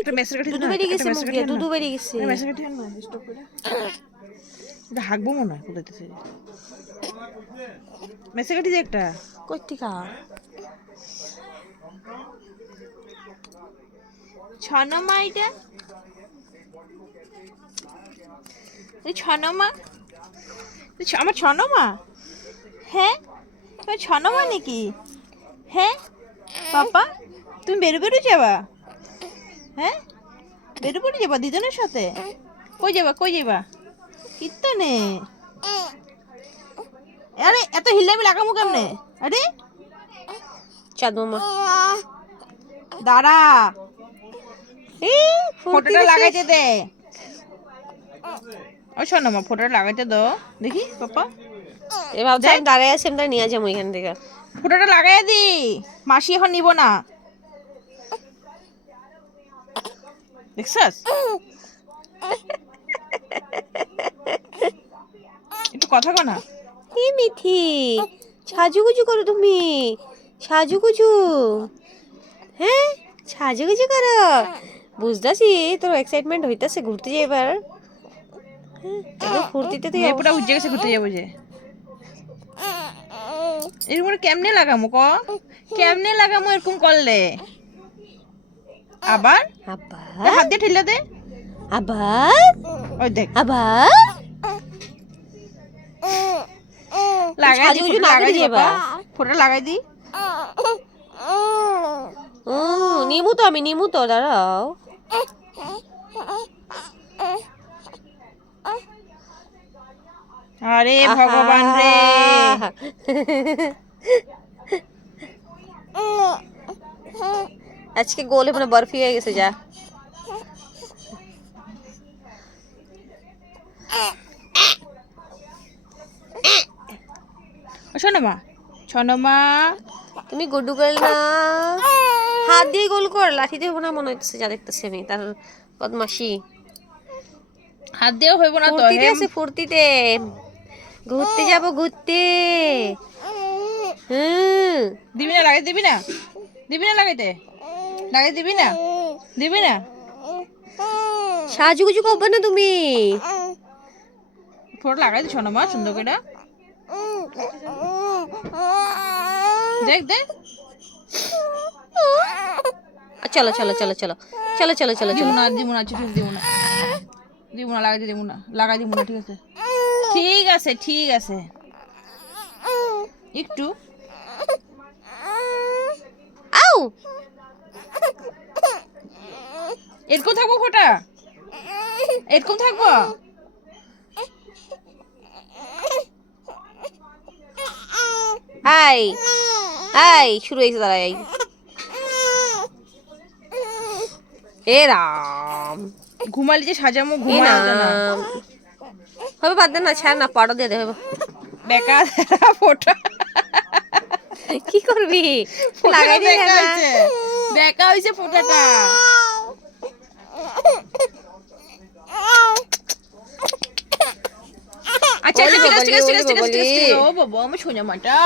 একটা মেসের কাঠি দুধু বেরিয়ে গেছে মুখ দিয়ে, দুধু বেরিয়ে গেছে। মেসের কাঠি আন না স্টপ করে এটা হাগবো মনে হয় কোথাইতেছে মেসের কাঠি দে একটা কই টিকা 6 নম্বর এটা এই 6 নম্বর আমার 6 নম্বর হ্যাঁ তুমি 6 নম্বর নাকি হ্যাঁ পাপা তুমি বেরো যাবা হ্যাঁ বেরো যাবা দিদনের সাথে কই যাবা কিত্তনে আরে এত হিল্লামি লাগামু কেমনে আরে চাঁদ মামা দাঁড়া ফটোটা লাগাইতে দে ও শোনো মা ফটোটা লাগাইতে দাও দেখি পাপা এ ভাবছি আমি দাঁড়ায় আছি আমরা নিয়ে যাবো এখান থেকে ফটোটা লাগাইয়া দি মাসি এখন নিব না দেখছস একটু কথা কো না এই মিঠি সাজুগুজু করো তুমি সাজুগুজু হ্যাঁ সাজুগুজু করো বুঝতাছি তোর এক্সাইটমেন্ট হইতাছে ঘুরতে যাই এবার ফুর্তিতে তুই পুরো উজ্জে গেছে ঘুরতে যাবো যে এরকম কেমনে লাগামো কেমনে লাগামো এরকম করলে আবার হাত দিয়ে ঠেলে দে আবার ওই দেখ আবার লাগাই দি ফোটা লাগাই দি নিমু তো দাঁড়াও আরে ভগবান রে আজকে গোলে মানে বরফি হয়ে গেছে যা শোনো তুমি গুড্ডু গোল না হাত দিয়ে গোল কর লাঠি দিয়ে না মনে হচ্ছে যা দেখতেছি আমি তার বদমাশি হাত দিয়েও হইব না তো ফুর্তিতে ঘুরতে যাব ঘুরতে দিবি না লাগাইতে দিবি না সাজুগুজু করবে না তুমি ফটো লাগাই দিছ না মা সুন্দর করে দেখ চলো দিব না লাগাই দিব না ঠিক আছে একটু আউ এরকম থাকবো ফোটা এরকম থাকবো আই শুরু হয়েছে দাঁড়াই এ রাম ঘুমালি যে সাজামো ঘুমাই না হবে বাদ দে না ছাড় না পাড়া দিয়ে দে হবে বেকা ফটো কি করবি লাগাই দে না বেকা হইছে ফটোটা আচ্ছা ঠিক আছে ও বাবা আমি সোনা মাটা